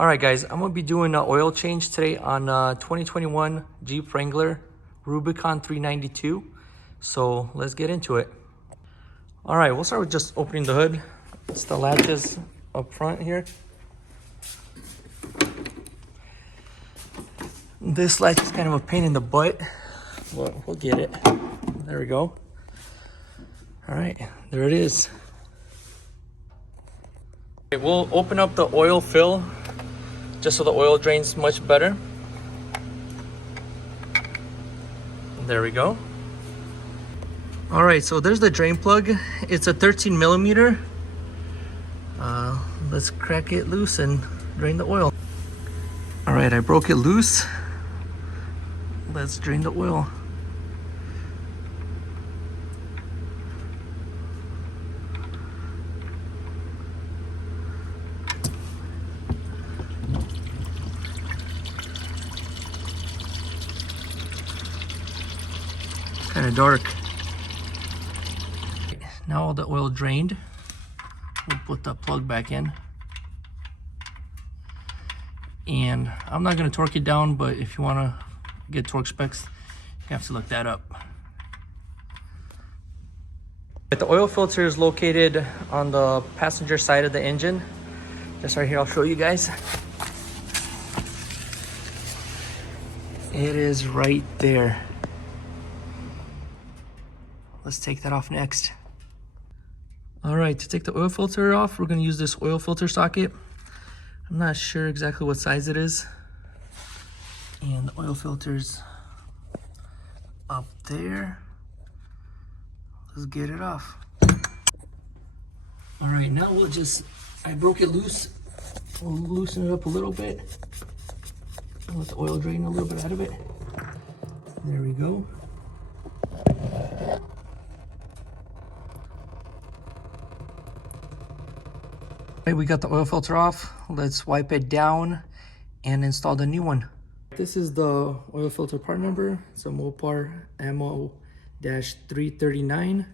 All right, guys, I'm gonna be doing an oil change today on 2021 Jeep Wrangler Rubicon 392. So let's get into it. All right, we'll start with just opening the hood. It's the latches up front here. This latch is kind of a pain in the butt, but we'll get it. There we go. All right, there it is. Okay, we'll open up the oil fill just so the oil drains much better. There we go. All right, so there's the drain plug. It's a 13 millimeter. Let's crack it loose and drain the oil. All right, I broke it loose. Let's drain the oil. Kind of dark. Now all the oil drained, we'll put the plug back in. And I'm not going to torque it down, but if you want to get torque specs, you have to look that up. The oil filter is located on the passenger side of the engine. Just right here, I'll show you guys. It is right there. Let's take that off next. All right, to take the oil filter off, we're gonna use this oil filter socket. I'm not sure exactly what size it is. And the oil filter's up there. Let's get it off. All right, now I broke it loose. We'll loosen it up a little bit. Let the oil drain a little bit out of it. There we go. Okay, we got the oil filter off. Let's wipe it down and install the new one. This is the oil filter part number. It's a Mopar MO-339.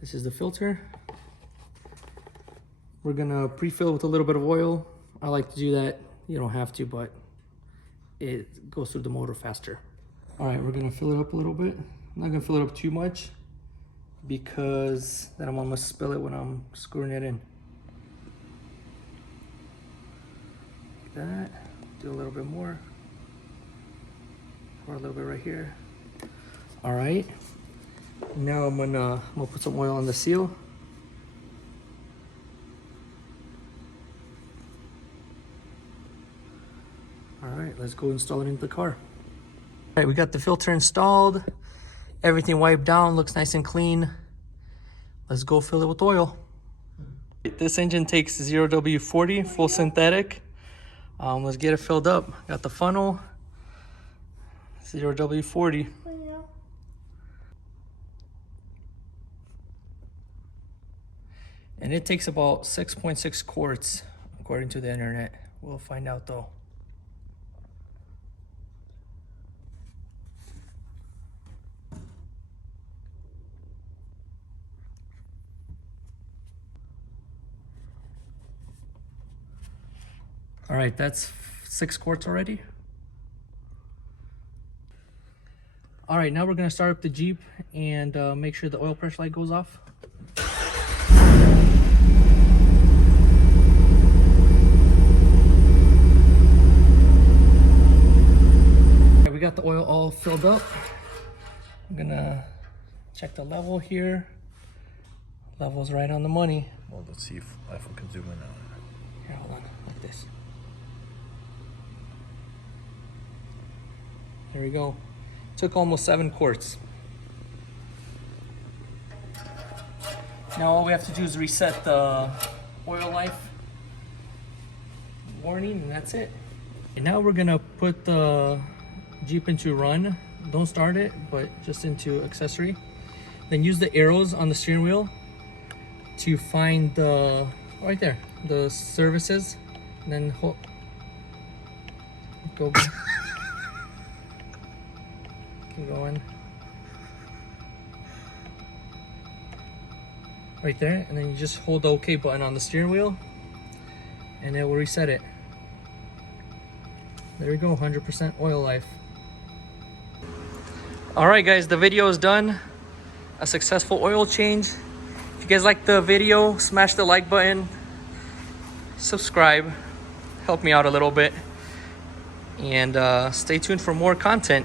This is the filter. We're gonna pre-fill with a little bit of oil. I like to do that. You don't have to, but it goes through the motor faster. All right, we're gonna fill it up a little bit. I'm not gonna fill it up too much because then I'm almost spill it when I'm screwing it in. That, do a little bit more, or a little bit right here. All right, now I'm gonna put some oil on the seal. All right, let's go install it into the car. All right, we got the filter installed, everything wiped down, looks nice and clean. Let's go fill it with oil. This engine takes 0W40 full synthetic. Let's get it filled up. Got the funnel, 0W40. And it takes about 6.6 quarts, according to the internet. We'll find out though. All right, that's 6 quarts already. All right, now we're gonna start up the Jeep and make sure the oil pressure light goes off. All right, we got the oil all filled up. I'm gonna check the level here. Level's right on the money. Well, let's see if iPhone can zoom in on it. Here, hold on, like this. There we go. Took almost 7 quarts. Now all we have to do is reset the oil life warning, and that's it. And now we're gonna put the Jeep into run. Don't start it, but just into accessory. Then use the arrows on the steering wheel to find the, right there, the services. And then go back. Keep going. Right there, and then you just hold the OK button on the steering wheel and it will reset it. there we go, 100% oil life. All right, guys, the video is done. A successful oil change. If you guys like the video, smash the like button, subscribe, help me out a little bit, and stay tuned for more content.